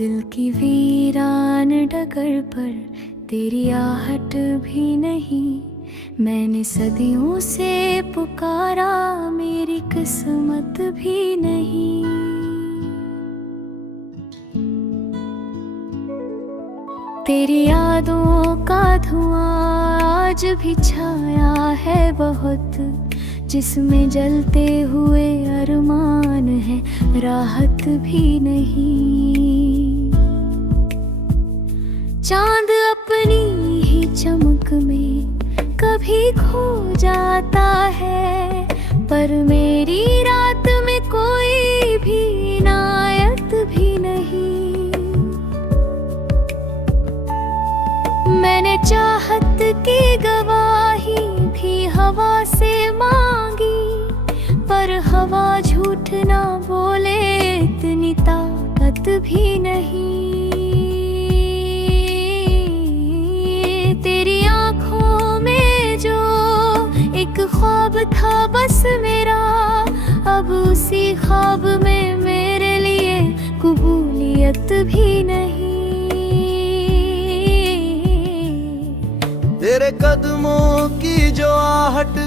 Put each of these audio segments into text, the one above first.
दिल की वीरान डगर पर तेरी आहट भी नहीं। मैंने सदियों से पुकारा, मेरी किस्मत भी नहीं। तेरी यादों का धुआं आज भी छाया है बहुत, जिसमें जलते हुए अरमान है, राहत भी नहीं। चांद अपनी ही चमक में कभी खो जाता है, पर मेरी रात में कोई भी इनायत भी नहीं। मैंने चाहत की गवाही भी हवा से मांगी, पर हवा झूठ ना बोले इतनी ताकत भी नहीं। तेरी आंखों में जो एक ख्वाब था बस मेरा, अब उसी ख्वाब में मेरे लिए कबूलियत भी नहीं। तेरे कदमों की जो आहट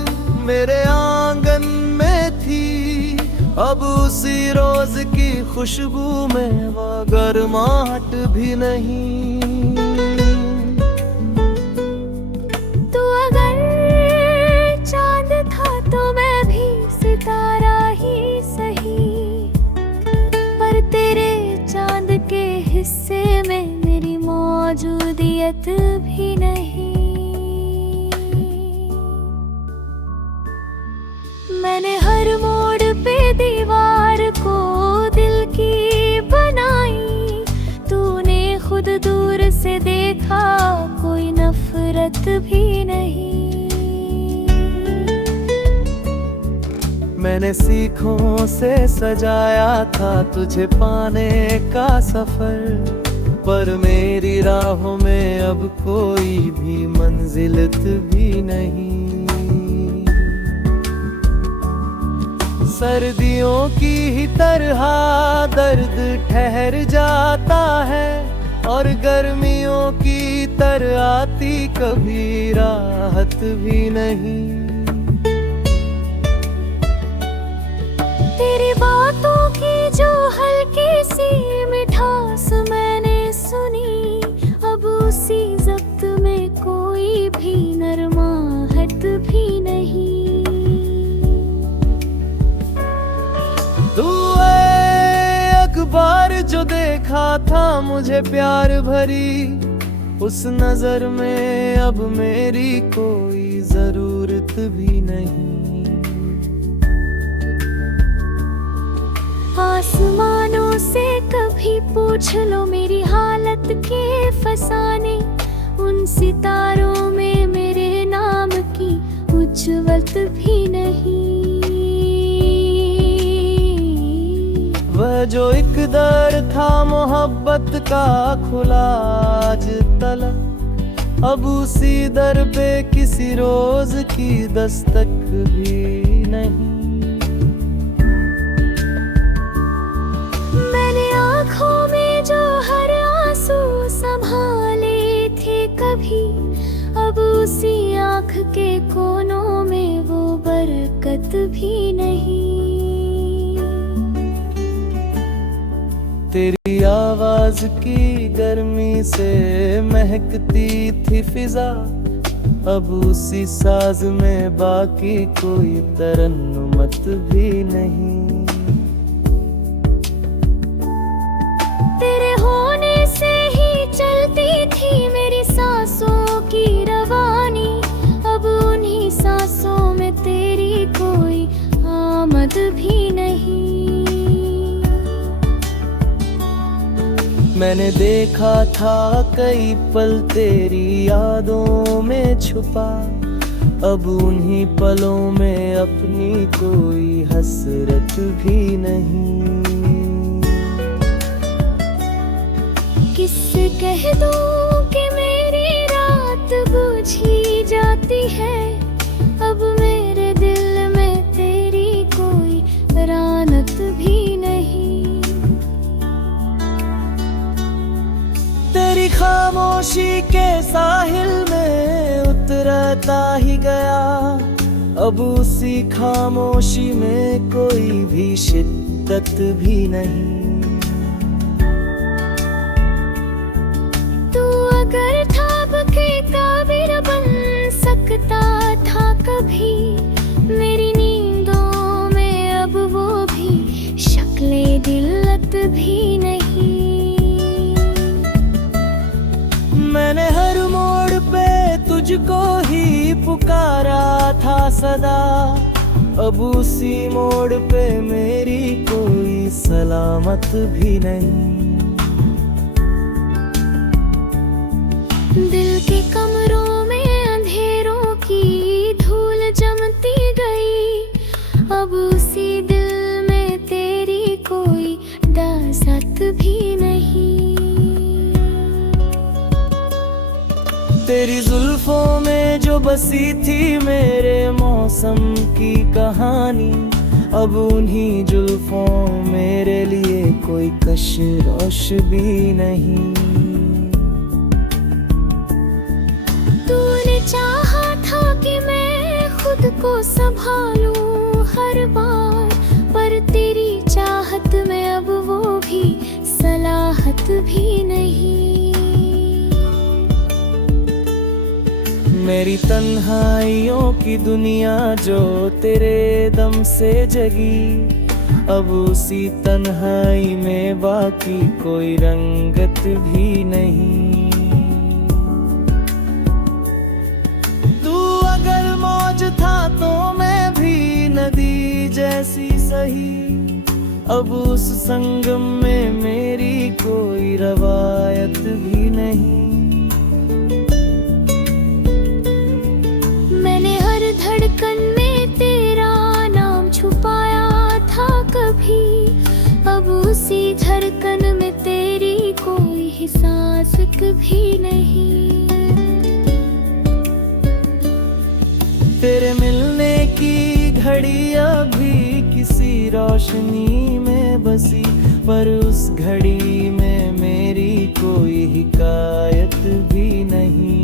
मेरे आंगन में थी, अब उसी रोज की खुशबू में वो गर्माहट भी नहीं। तू अगर चांद था तो मैं भी सितारा ही सही, पर तेरे चांद के हिस्से में मेरी मौजूदियत भी नहीं। मैंने हर मोड़ पे दीवार को दिल की बनाई, तूने खुद दूर से देखा कोई नफरत भी नहीं। मैंने सीखों से सजाया था तुझे पाने का सफर, पर मेरी राहों में अब कोई भी मंजिलत भी नहीं। सर्दियों की ही तरह दर्द ठहर जाता है, और गर्मियों की तरह आती कभी राहत भी नहीं। तेरी बातों की जो हल्की सी मिठास मैंने सुनी, अब उसी जब्त में कोई भी नरमाहट भी नहीं। तू अखबार जो देखा था मुझे प्यार भरी, उस नजर में अब मेरी कोई जरूरत भी नहीं। आसमानों से कभी पूछ लो मेरी हालत के फसाने, उन सितारों में मेरे नाम की उज्ज्वलत भी नहीं। वह जो एक दर था मोहब्बत का खुला आज तलक, अब उसी दर पे किसी रोज की दस्तक भी नहीं। मैंने आँखों में जो हर आंसू संभाले थे कभी, अब उसी आँख के कोनों में वो बरकत भी नहीं। तेरी आवाज की गर्मी से महकती थी फिजा, अब उसी साज में बाकी कोई तरन्नुमत भी नहीं। तेरे होने से ही चलती थी मेरी सांसों की रवानी, अब उन्हीं सांसों में तेरी कोई आमद भी नहीं। मैंने देखा था कई पल तेरी यादों में छुपा, अब उन्हीं पलों में अपनी कोई हसरत भी नहीं। किससे कह दूं कि मेरी रात बुझी जाती है, अब मेरे दिल में तेरी कोई रानत भी नहीं। बता ही गया। अब उसी खामोशी में कोई भी शिद्दत भी नहीं। तू अगर ठाब के ताबीर बन सकता था कभी, मेरी नींदों में अब वो भी शक्ले दिल्लत भी नहीं। मैंने हर मोड़ पे तुझको ही पुकारा था सदा, अब उसी मोड़ पे मेरी कोई सलामत भी नहीं। दिल के कमरों में अंधेरों की धूल जमती गई, अब उसी दिल में तेरी कोई दासत भी नहीं। तेरी जुल्फों में जो बसी थी मेरे मौसम की कहानी, अब उन्हीं जुल्फों मेरे लिए कोई कशरोश भी नहीं। तूने चाहा था कि मैं खुद को संभालूं हर बार, पर तेरी चाहत में अब वो भी सलाहत भी नहीं। मेरी तन्हाइयों की दुनिया जो तेरे दम से जगी, अब उसी तन्हाई में बाकी कोई रंगत भी नहीं। तू अगर मौज था तो मैं भी नदी जैसी सही, अब उस संगम में मेरी कोई रवायत भी नहीं। धड़कन में तेरा नाम छुपाया था कभी, अब उसी धड़कन में तेरी कोई ही सांस भी नहीं। तेरे मिलने की घड़ी अभी किसी रोशनी में बसी, पर उस घड़ी में मेरी कोई हिकायत भी नहीं।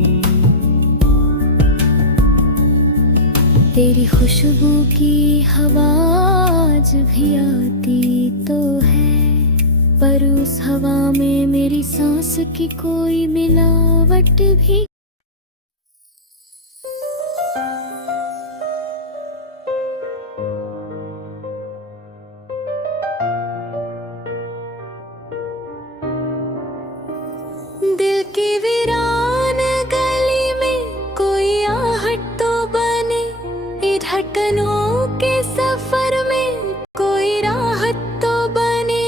तेरी खुशबू की हवा आज भी आती तो है, पर उस हवा में मेरी सांस की कोई मिलावट भी। दिल की वीरान गली में कोई आहट तो बने, धड़कनों के सफर में कोई राहत तो बने।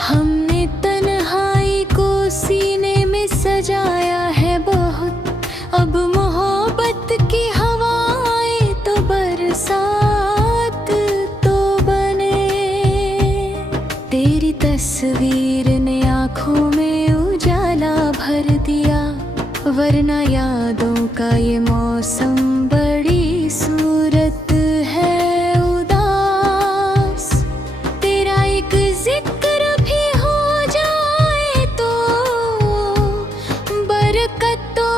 हमने तन्हाई को सीने में सजाया है बहुत, अब मोहब्बत की हवाएं तो बरसात तो बने। तेरी तस्वीर ने आँखों में उजाला भर दिया, वरना यादों का ये मौसम बड़ी सूरत है उदास। तेरा एक जिक्र भी हो जाए तो बरकत तो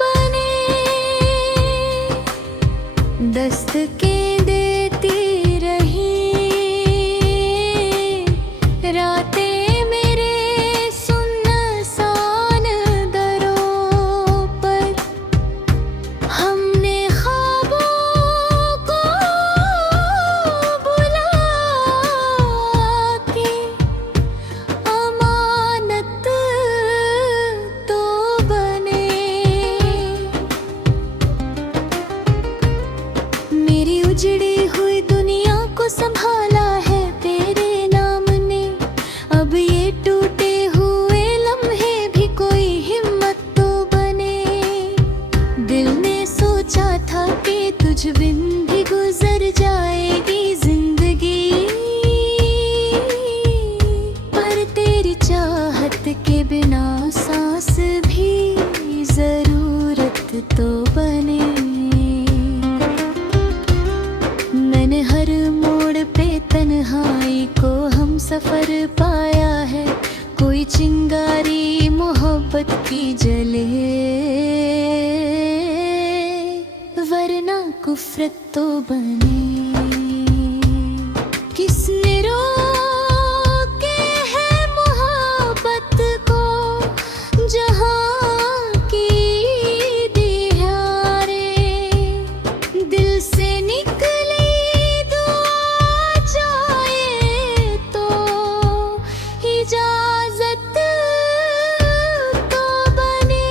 बने। दस्तकें देती रातें मेरे सुनसान दरों पर, हमने ख्वाबों को बुला के अमानत तो बने। मेरी उजड़ी हुई दुनिया को संभाला है तेरे नाम ने, अब ये टूटे हुए लम्हे भी कोई हिम्मत तो बने। दिल ने सोचा था कि तुझ बिन भी गुजर जाएगी जिंदगी, पर तेरी चाहत के बिना सांस भी जरूरत तो बने। कुफरत तो बने। किसने रोके है मोहब्बत को जहाँ की दीवारें। दिल से निकली दुआ जाए तो इजाजत तो बने।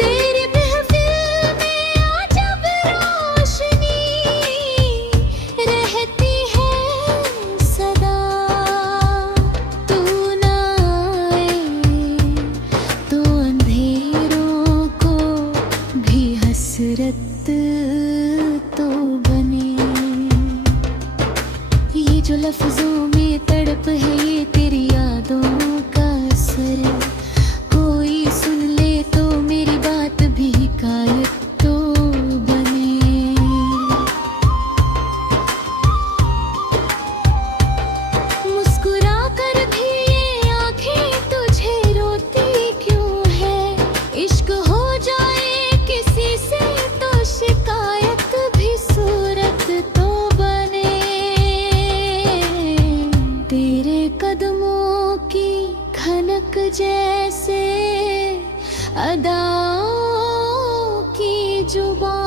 तेरी महफिल में आ जब रोशनी रहती है सदा। तू ना आए तो अंधेरों को भी हसरत तो बने। ये जो लफ्जों में तड़प है ये तेरी यादों का असर है। कोई सुन ले तो मेरी बात भी हिकायत तो बने। मुस्कुरा कर भी ये आंखें तुझे रोती क्यों है। इश्क हो जाए किसी से तो शिकायत भी सूरत तो बने। तेरे कदमों की खनक जैसे अदाओं की जुबान